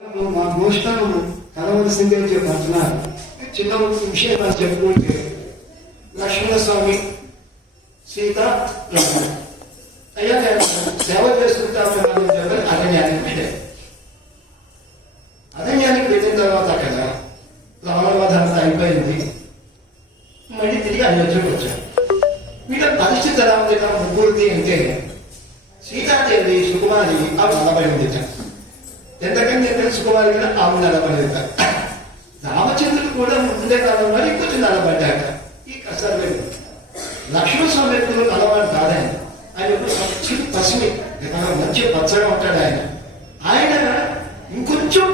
మా గోష్ఠను కలవలసిందే చెప్పంటున్నారు. చిన్న విషయం అని చెప్పుకుంటే లక్ష్మణస్వామి సీత అయ్యా సేవ చేస్తుంటామని చెప్పి అరణ్యానికి పెట్టారు. అరణ్యానికి పెట్టిన తర్వాత అక్కడ రావణవధ అంతా అయిపోయింది. మళ్ళీ తిరిగి అయోధ్యకు వచ్చారు. వీళ్ళ పరిస్థితి ఎలా ఉంది ముగ్గురిది అంటే సీతాదేవి సుకుమారి ఆవిడ నలబడింది. ఎంతకంటే తెలుసుకోవాలి కదా ఆవిడ నలబడింది. రామచంద్రుడు కూడా ముందే కాలంలో కొంచెం నలబడ్డాక ఈ కష్టాలు లక్ష్మణస్వామి ఎప్పుడు నలవాడు కాదాయన. ఆయన మంచి పసిమి మంచి పచ్చగా ఉంటాడు ఆయన. ఆయన ఇంకొంచెం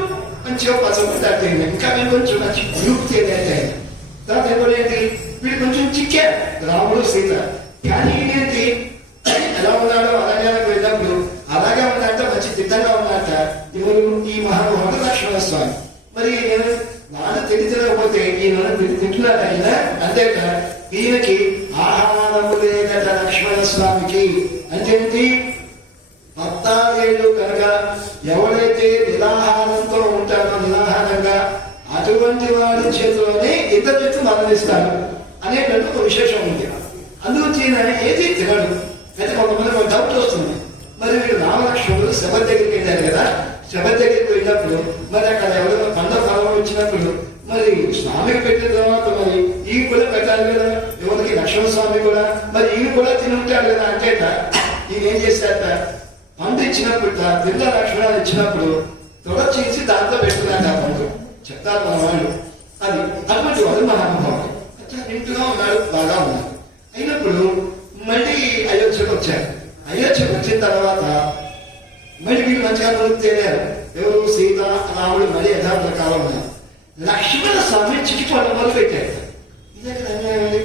మంచిగా పచ్చబడ్డాడు. ఇంకా కొంచెం మంచి గ్రూప్ తేదైతే ఆయన తర్వాత ఎవరేంటి వీడు కొంచెం చిక్కారు రాముడు సీత. కానీ ఏంటి ఎలా ఉన్నాడో అరణ్యానికి వెళ్ళినప్పుడు అలాగే ఉన్నట్ట మంచి దిట్టంగా ఉన్నట్ట ఎవరు ఈ మహానుభావుడు లక్ష్మణస్వామి. మరి నాన్న తెలియకపోతే ఈయన తింటున్నాడు ఆయన. అంతేక ఈయనకి ఆహారము లేదట లక్ష్మణస్వామికి. అంతేంటి 14 కనుక ఎవరైతే నిరాహారంతో ఉంటారో నిరాహారంగా అటువంటి వాడి చేతిలోనే ఇద్దరు చెట్లు మరణిస్తాడు అనేటువంటి ఒక విశేషం ఉంది. అందుకు ఏది తినడు. అయితే కొంతమంది ఒక డౌట్ వస్తుంది. మరి వీడు రామలక్ష్మణుడు శబ దగ్గరికి వెళ్ళారు కదా. శబ దగ్గరికి వెళ్ళినప్పుడు మరి అక్కడ ఎవరైనా పండ ఫలం వచ్చినప్పుడు మరి స్వామికి పెట్టిన తర్వాత మరి ఈ కూడా పెట్టాలి కదా. ఎవరికి లక్ష్మణ స్వామి కూడా మరి ఈ కూడా తిని ఉంటాడు కదా. అంటేట ఈయన ఏం చేశాట పండు ఇచ్చినప్పుడు తిన్న లక్ష్మణాలు ఇచ్చినప్పుడు తొడ చేసి దాంట్లో పెట్టుకున్నాడు. ఆ పండు చెప్తారు మన వాళ్ళు. అది అటువంటి వాడు మహానుభావుడు. ఇంట్లో ఉన్నాడు, బాగా ఉన్నాడు. అయినప్పుడు మళ్ళీ అయోధ్యకు వచ్చారు. అయోధ్యకు వచ్చిన తర్వాత మళ్ళీ వీళ్ళు మంచిగా తేలారు. ఎవరు సీత రాముడు మళ్ళీ యథార్థ కాలం ఉన్నారు. లక్ష్మణ స్వామి చిక్కిపోవడం మొదలు పెట్టారు. ఇదే కదా అన్యాయం.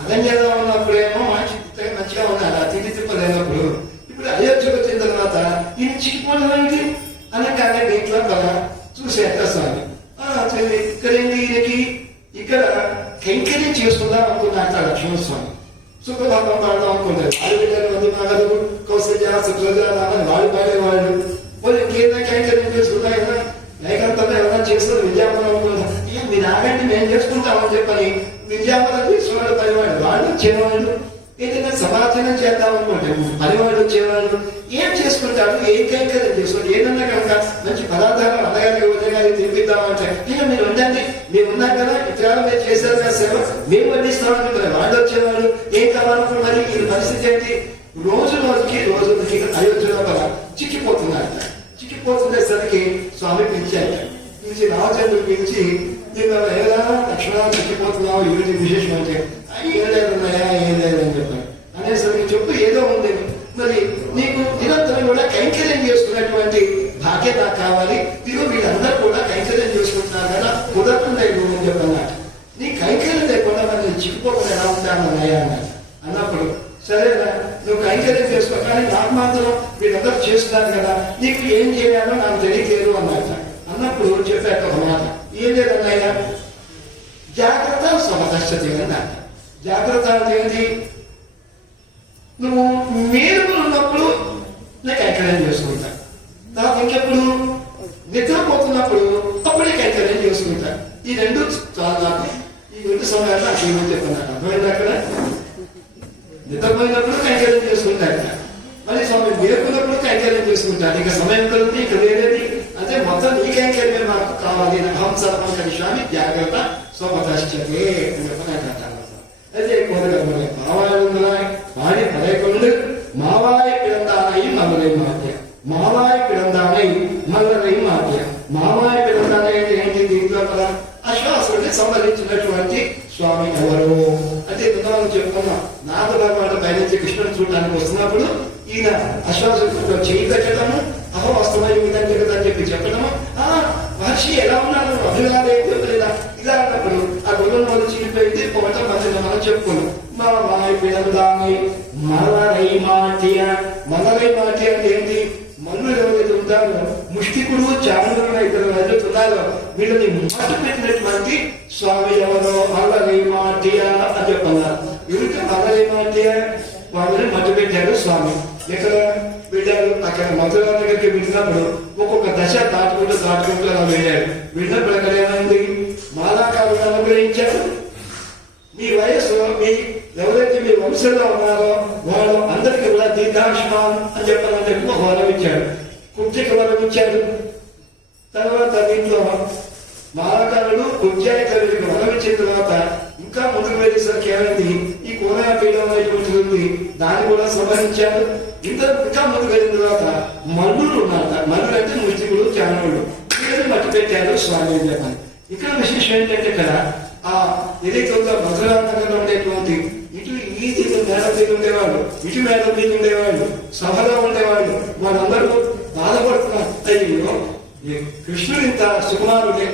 అరణ్యంగా ఉన్నప్పుడేమో మంచిగా ఉన్నారు. ఆ తిండి తిప్పలేనప్పుడు ఇప్పుడు అయోధ్యకు వచ్చిన తర్వాత ఈయన చిక్కిపోవడం ఏంటి అనగానే దీంట్లో కదా చూసేట స్వామి ఇక్కడేంటి ఈయనకి ఇక్కడ కైంకర్యం చేసుకుందాం అనుకున్నాక లక్ష్మణస్వామి సుఖభాగం పాడదాం అనుకుంటారు. వాళ్ళు మగలు కౌశల్య సుఖజ వాళ్ళు పాడేవాళ్ళు. వాళ్ళు ఇంకేదైనా కైంకర్యం చేసుకుంటా కదా లేఖంతంగా ఏమైనా చేస్తారు. విద్యాపనం అనుకుంటారు. ఇక మీరు ఆగండి మేము చేసుకుంటామని చెప్పని విద్యాపనం చేసేవాళ్ళు పనివాళ్ళు వాళ్ళు వచ్చేవాళ్ళు. ఏదైనా సమాధానం చేద్దాం అనుకుంటే పనివాళ్ళు వచ్చేవాళ్ళు ఏం చేసుకుంటారు. ఏం కైంకర్యం చేసుకుంటారు. ఏదన్నా కనుక మంచి పదార్థాలు అన్నగారికి ఉదయగారి తినిపిద్దామంటే ఇక మీరు ఉండండి మేము ఉన్నాం కదా ఇతరాలు మీరు చేశారు కదా సేవ మేము వడ్డిస్తామనుకుంటారు. వాళ్ళు వచ్చేవాళ్ళు ఏం కావాలనుకున్న మరి ఈ పరిస్థితి ఏంటి రోజు రోజుకి అయోధ్యలో కదా చిక్కిపోతున్నారు. చిక్కిపోతుండేసరికి స్వామి పిలిచారు. పిలిచి రామచంద్రుడు పిలిచి నీకు ఏదా లక్ష్మణ చిక్కిపోతున్నావు ఏమిటి విశేషం అంటే ఏం లేదున్నాయా ఏం లేదని చెప్పారు. అనేసరికి చెప్పు ఏదో ఉంది. మరి నీకు నిరంతరం కూడా కైంకర్యం చేసుకున్నటువంటి భాగ్యం నాకు కావాలి. ఇదిగో వీళ్ళందరూ కూడా కైంకర్యం చేసుకుంటున్నారు కదా కుదరకుండా అని చెప్పన్నారు. నీ కైంకర్యం లేకుండా మరి నేను చిక్కుపోకుండా ఎలా ఉంటాను అన్నయ్య అన్నారు. అన్నప్పుడు సరేనా నువ్వు కైంకర్యం చేసుకో కానీ నాకు మాత్రం వీళ్ళందరూ చేస్తున్నారు కదా నీకు ఏం చేయాలో నాకు తెలియలేదు అన్నమాట. అన్నప్పుడు చెప్పాక ఒక మాట ఏం లేదన్నయ్య జాగ్రత్త సమదర్శతి అన్నారు. జాగ్రత్త అంటే ఏంటి నువ్వు మేలుకులు ఉన్నప్పుడు నేను కైంకర్యం చేసుకుంటా. తర్వాత ఇంకెప్పుడు నిద్రపోతున్నప్పుడు అప్పుడే కైంకర్యం చేసుకుంటా. ఈ రెండు చాలా ఈ 2 సమయాల్లో అక్కడ ఏమని చెప్పన్నారు అర్థమైంది. అక్కడ నిద్రపోయినప్పుడు కైంకర్యం చేసుకుంటారు. మళ్ళీ సమయం మేలుకున్నప్పుడు కైంకర్యం చేసుకుంటారు. ఇక సమయం కలిపి ఇక వేరేది అంటే మొత్తం నీ కైంకర్యం నాకు కావాలి. అహం సర్వం కలిశామి జాగ్రత్త స్వపదశ్చతే అని చెప్పినట్టు. అయితే కోరగలమని மாவாய் பாடி பதை கொண்டு மாவாய் பிறந்தானை மல்லரை மாற்றிய మావాయి పిడందానై మల్లరై మాధ్య. మావాయి పిడందానై అంటే ఏంటి దీంట్లో కదా అశ్వాసుడిని సంబంధించినటువంటి స్వామి ఎవరు అంటే ఉదాహరణ చెప్పుకున్నాం. నాగభగవాడ పైనుంచి కృష్ణుడు చూడడానికి వస్తున్నప్పుడు ఈయన అశ్వాసుడితో చేయి పెట్టడము అహో వస్తమై విధంగా జరుగుతుందని చెప్పి చెప్పడము మహర్షి ఎలా ఉన్నాడు అభిలాదే లేదా ఇలా అన్నప్పుడు ఆ గుర్రం వాళ్ళు చీలిపోయింది పోవటం మధ్యలో మనం చెప్పుకున్నాం. మావాయి పిడందానై మల్లరై మాధ్య. మల్లరై మాధ్య అంటే ఏంటి మల్లు ఎవరైతే ఉంటారో ముష్టికుడు చాముండు ఇద్దరు ఎదుగుతున్నారు వీళ్ళని మట్టు పెట్టినటువంటి స్వామి ఎవరో మల్లరై మాధ్య అని చెప్పన్నారు. ఎవరికి మల్లరై మాధ్య వాళ్ళని మట్టు పెట్టాడు స్వామి. ఇక్కడ వెళ్ళాడు. అక్కడ మధుర దగ్గరికి వెళ్ళినప్పుడు ఒక్కొక్క దశ దాటుకుంటూ అలా వెళ్ళాడు. వెళ్ళినప్పుడు అక్కడ ఏమైంది, మాలాకారులను అనుగ్రహించాడు. మీ వయస్సు మీ ఎవరైతే మీ వంశంలో ఉన్నారో వాళ్ళు అందరికీ కూడా దీర్ఘాయుష్మాన్ అని చెప్పాలని చెప్పి ఒక వరం ఇచ్చాడు. కుబ్జకి వరం ఇచ్చాడు. తర్వాత దీంట్లో మాలాకారులు కుబ్జాయితరులకు వరం ఇచ్చిన తర్వాత ఇంకా ముందుకు వెళ్ళేసరికి ఏమైంది, ఈ కోనాపీఠం అనేటువంటిది దాన్ని కూడా సంహరించాడు. ఇంకా ముందుకు వెళ్ళిన తర్వాత మల్లులు ఉన్నారట. మల్లులు అంటే ముష్టికులు, చానవులు, వీళ్ళని మట్టి పెట్టారు స్వామి అని చెప్పాలి. ఇక్కడ విశేషం ఏంటంటే ఇక్కడ ఆ ఏదైతే ఉందో మధురాంతంగా ఉండేటువంటి ఇటు ఈ తీరు మేడం మీద ఉండేవాళ్ళు, ఇటు మేడం మీద ఉండేవాళ్ళు, సభలో ఉండేవాళ్ళు, వాళ్ళందరూ బాధపడుతున్నారు. అయ్యో కృష్ణుడు ఇంత సుకుమారుడే,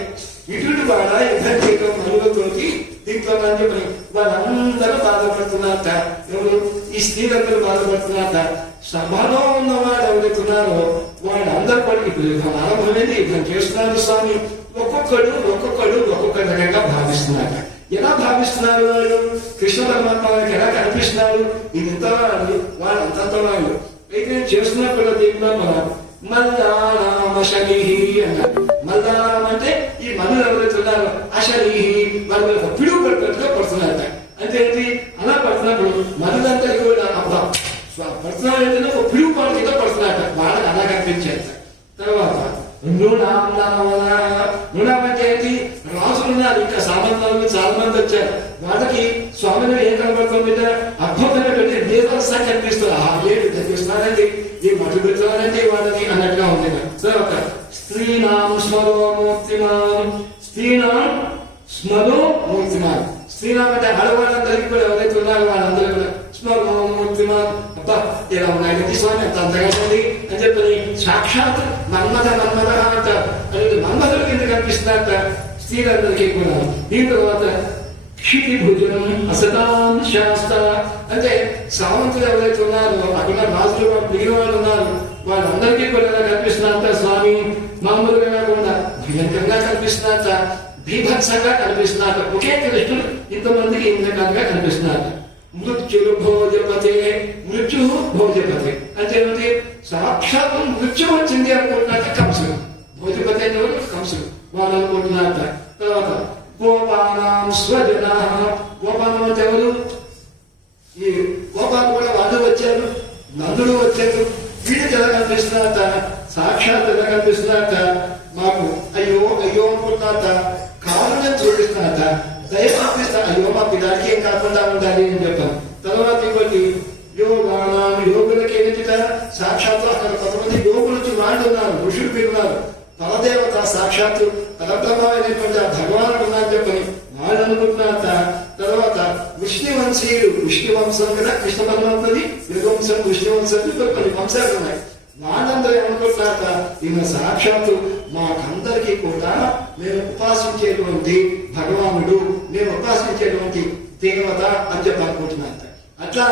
ఇటు వాడ యుద్ధం చేయడం మనులతోటి దీంతో అని చెప్పి వాళ్ళందరూ బాధపడుతున్నారట. ఎవరు ఈ స్త్రీలందరూ బాధపడుతున్నారట. సభలో ఉన్నవాడు ఎవరుతున్నారో వాళ్ళందరూ కూడా ఇప్పుడు యుద్ధం ఆరంభమైంది, యుద్ధం చేస్తున్నారు స్వామి. ఒక్కొక్కడు ఒక్కొక్క రకంగా భావిస్తున్నారు. ఎలా భావిస్తున్నారు వాళ్ళు? కృష్ణ పరమాత్మ వాళ్ళకి ఎలా కనిపిస్తున్నారు? ఇది ఇంత వాళ్ళు, వాళ్ళు అంతంత వాళ్ళు. అయితే నేను చేస్తున్నప్పుడు దీంట్లో మనం మల్లారామశనిహి అన్నారు. మల్లారాం అంటే ఈ మనులు ఎవరైతే ఉన్నారో అశనిహి వాళ్ళు పిడుగు పడుతున్నట్టుగా పడుతున్నారట. అంటే ఏంటి, అలా పడుతున్నప్పుడు మనులంతా కూడా అబ్బా పడుతున్నారు ఏంటంటే ఒక పిడుగు పడుతుందో పడుతున్నారట. వాళ్ళకి అలా కనిపించారు. తర్వాత నృణం అంటే ఏంటి, రాజులు ఉన్నారు, ఇంకా సామంతాలు చాలా మంది వచ్చారు. వాళ్ళకి స్వామిని ఏం కనబడుతుంది, అద్భుతమైనటువంటి దేవరస కనిపిస్తుంది. ఆ ఏడు కనిపిస్తున్నారండి, ఈ మధు పెట్టాలంటే వాళ్ళని అన్నట్టుగా ఉంది. తర్వాత స్త్రీనాం స్మరో మూర్తిమాన్, స్త్రీనాం స్మరో మూర్తిమాన్. స్త్రీనాం అంటే ఆడవాళ్ళందరికీ కూడా ఎవరైతే ఉన్నారో వాళ్ళందరూ కూడా స్మరో మూర్తిమాన్. అబ్బా ఇలా ఉన్నాయి స్వామి ఎంత అంతగా ఉంది అని చెప్పి సాక్షాత్ మన్మథ అంటారు. అనేది మన్మథుల కింద కనిపిస్తున్నారట స్త్రీలందరికీ కూడా. దీని తర్వాత క్షితి భుజనం అసతాం శాస్త్ర అంటే సామంతులు ఎవరైతే ఉన్నారో అక్కడ రాజులు మిగిలిన వాళ్ళు ఉన్నారు, వాళ్ళందరికీ కూడా కనిపిస్తున్నారట స్వామి. మామూలుగా కాకుండా భయంకరంగా కనిపిస్తున్నారట, బీభత్సంగా కనిపిస్తున్నారట. ఒకే కృష్ణుడు ఇంతమందికి ఇన్ని రకాలుగా కనిపిస్తున్నారట. మృత్యులు భోజపతే, మృత్యు భోజపతే అంటే ఏమిటి, సాక్షాత్ మృత్యు వచ్చింది అనుకుంటున్నారట కంసుడు. భోజపతి అంటే కంసుడు వాళ్ళు అనుకుంటున్నారట. తర్వాత గోపానాం స్వజన, గోపాలం అంటే ఎవరు, ఈ గోపాలు కూడా వాళ్ళు వచ్చారు, నందుడు వచ్చారు. వీళ్ళకి ఎలా కనిపిస్తున్నారట, సాక్షాత్ ఎలా కనిపిస్తున్నారట, మాకు అయ్యో అయ్యో అనుకుంటున్నారట, కారుణ్యం చూపిస్తున్నారట, దయ చూపిస్తా, అయ్యో మా పిల్లాడికి ఏం కాకుండా ఉండాలి అని చెప్పాను. తర్వాత ఇంకోటి యోగానం, యోగులకి ఏంటిట, సాక్షాత్తు అక్కడ కొంతమంది యోగులు వాళ్ళు ఉన్నారు, ఋషులు మీరు ఉన్నారు, పరదేవత సాక్షాత్తు పరబ్రహ్మైనటువంటి ఆ భగవానుడు ఉన్నారని చెప్పని వాళ్ళు అనుకుంటున్నారట. తర్వాత విష్ణువంశీయుడు, విష్ణువంశం కదా కృష్ణ పరమాత్మది, యుగవంశం విష్ణువంశం కొన్ని వంశాలు ఉన్నాయి. వాళ్ళందరూ ఏమనుకుంటున్నారట, ఈయన సాక్షాత్తు మాకందరికీ కూడా మేము ఉపాసించేటువంటి భగవానుడు, మేము ఉపాసించేటువంటి దేవత అని చెప్పి అనుకుంటున్నారట. అట్లా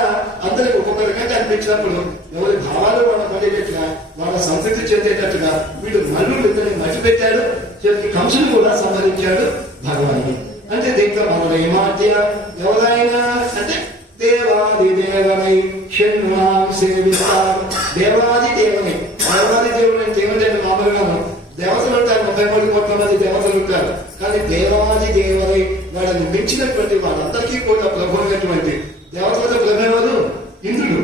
అందరికి ఒక్కొక్క రకంగా అనిపించినప్పుడు ఎవరి భావాలు వాళ్ళ పడేటట్టుగా వాళ్ళ సంతృప్తి చెందేటట్టుగా వీడు మల్లుడు ఇద్దరిని మర్చిపెట్టాడు. చివరికి కంసుని కూడా సంహరించాడు భగవానుడు. అంటే దీంట్లో మన ఏమాధ్య ఎవరైనా అంటే దేవాది దేవనై షణ్మాం సేవిస్తారు. దేవాది దేవుని, దేవాది దేవుని అంటే ఏమిటంటే మామూలుగాను దేవతలు ఉంటారు, 33 కోట్ల మంది దేవతలు ఉంటారు. కానీ దేవాది దేవుని వాళ్ళని మించినటువంటి వాళ్ళందరికీ కూడా ప్రభు అయినటువంటి దేవతలతో ప్రభు ఎవరు, ఇంద్రుడు.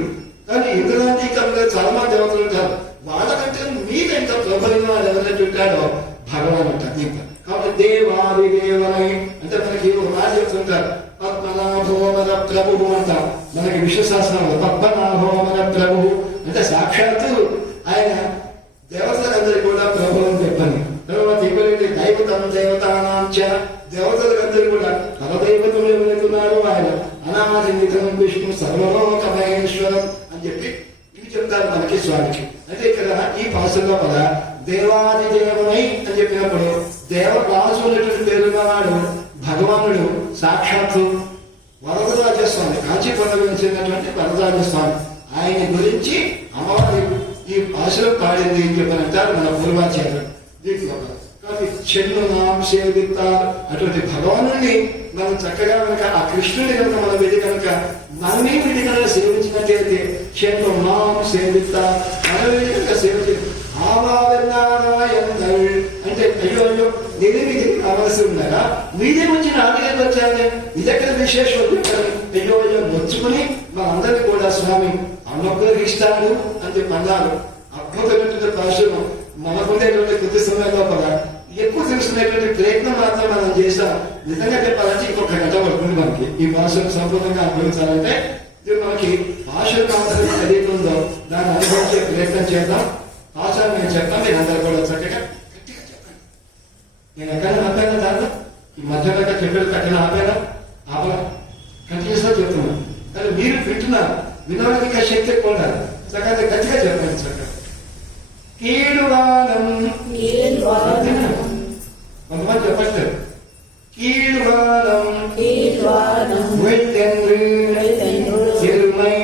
కానీ ఇంద్రులాంటి చాలా మంది దేవతలు ఉంటారు, వాళ్ళకంటే మీద ఇంకా ప్రభు అయిన వాళ్ళు ఎవరైతే ఉంటారో భగవాన్ అంటారు. ఇంకా కాబట్టి దేవాది దేవనై అంటే మనకి రాజు చెప్తుంటారు, పద్మనాభోమర ప్రభు అంటారు. మనకి విశ్వశాస్త్రంలో పద్మనాభోమర ప్రభు అంటే సాక్షాత్తు ఆయన దేవతలందరికీ కూడా ప్రభు అని చెప్పండి. తర్వాత ఎవరైతే దైవతం దేవతానాంచ దేవతలందరూ కూడా పరదైవతులు ఎవరైతున్నారో ఆయన అనాది నిధం విష్ణు సర్వలోక మహేశ్వరం అని చెప్పి ఇవి చెప్తారు మనకి స్వామికి. అంటే ఇక్కడ ఈ పాసుల్లో కూడా దేవాది దేవమై అని చెప్పినప్పుడు దేవరాజు అనేటువంటి పేరున్నవాడు భగవానుడు సాక్షాత్తు వరదరాజస్వామి, కాంచీపురంలో చెందినటువంటి వరదరాజస్వామి. ఆయన గురించి అమ్మవారి ఈ భాషలో పాడింది అని చెప్పనంటారు మన పూర్వాచార్యులు. దీంట్లో కాబట్టి చెన్నునాం సేవిస్తారు అటువంటి భగవానుడిని మనం చక్కగా కనుక ఆ కృష్ణుని కనుక మనం వెళ్ళి కనుక మనమే వీటి కనుక సేవించినట్లయితే చెన్నునాం సేవిస్తారు మనం వెళ్ళి కనుక సేవించి ఆవారణారాయణల్ అంటే అయ్యో అయ్యో నేనే మీ దగ్గర రావాల్సి ఉన్నారా మీదే వచ్చి నా దగ్గరికి వచ్చానే ఇదెక్కడ విశేషం చెప్పారు అయ్యో అయ్యో నొచ్చుకుని మనందరికీ కూడా స్వామి అనుగ్రహిస్తాడు అని చెప్పి అన్నారు. అద్భుతమైనటువంటి భాషను మనకుండేటువంటి కొద్ది సమయం లోపల ఎక్కువ తెలుసుకునేటువంటి ప్రయత్నం మాత్రం మనం చేస్తాం. నిజంగా చెప్పాలంటే ఇంకొక గంట పడుతుంది మనకి ఈ భాషను సంపూర్ణంగా అనుభవించాలంటే. ఇది మనకి భాషను మాత్రం తెలియకుందో దాన్ని అనుభవించే ప్రయత్నం చేద్దాం. భాష నేను చెప్తాను, మీరు అందరూ కూడా చక్కగా గట్టిగా చెప్పండి. నేను ఎక్కడ ఆపాను దాంట్లో ఈ మధ్యలో చెప్పేది ఎక్కడ ఆపాను ఆపలా కంటిన్యూస్ గా చెప్తున్నాను. కానీ మీరు వింటున్నారు, వినడానికి శక్తి ఎక్కువ ఉండాలి. చక్కగా గట్టిగా చెప్పండి. చక్కగా కీడుగానం కొంతమంది చెప్పట్లేదు. కీడుగానం వెళ్తెండ్రు ఎరుమై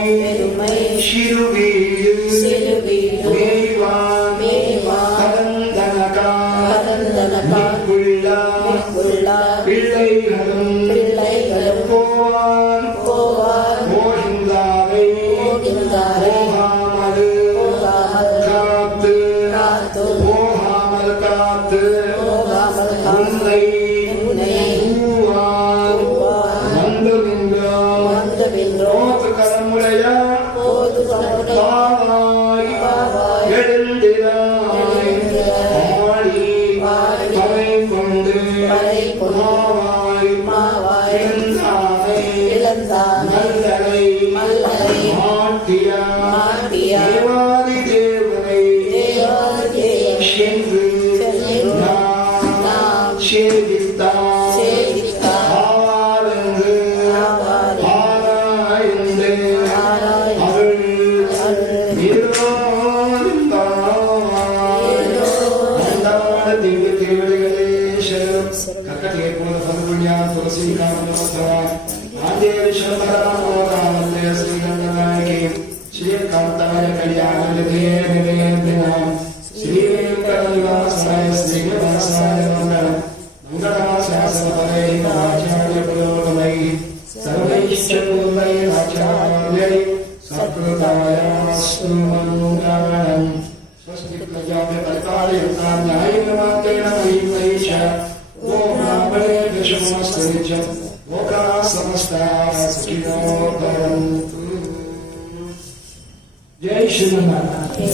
శిరువీడు మేవాన్ కదందనక నిప్పుళ్ళ பிள்ளைகளும் போவான் போகின்றாரை போகாமல் காத்து போகாமல் காத்து உன்னை பூவான் வந்து நின்றோம் கடமுடைய பாவாய் எழுந்திராய் பாடி பறை கொண்டு மாவாய் இளந்தானை மாட்டிய தேவாதி தேவனை சென்று நாம் சேவித்தார் ஆழ்ந்து ஆராய்ந்து அருள் திவ்ய திருவடிகளே சரணம். கர்க்கடே பூர்ண பதுபுண்யா துளசி காமனோத்சவம் ஆந்தேவி சரணராமோதாமல்லே ஸ்ரீகண்டநாயகி ஸ்ரீகாந்தாய கல்யாணநிதேந்தினாம் ஸ்ரீவேங்கடநிவாசாய ஸ்ரீனிவாசாய மங்களம் மங்களமாசாசனபதை ஆச்சார்ய புரோகமை சர்வைஷ்டபூர்வை ஆச்சார்யை சத்ருதாயாஸ்து மங்களம். स्वस्ति प्रजाभ्य परिपालयन्तां न्यायेन मार्गेण मयि मयि च गो ब्राह्मणेभ्यः शुभमस्तु नित्यं लोकाः समस्ताः सुखिनो भवन्तु. जय श्रीमन्नारायण.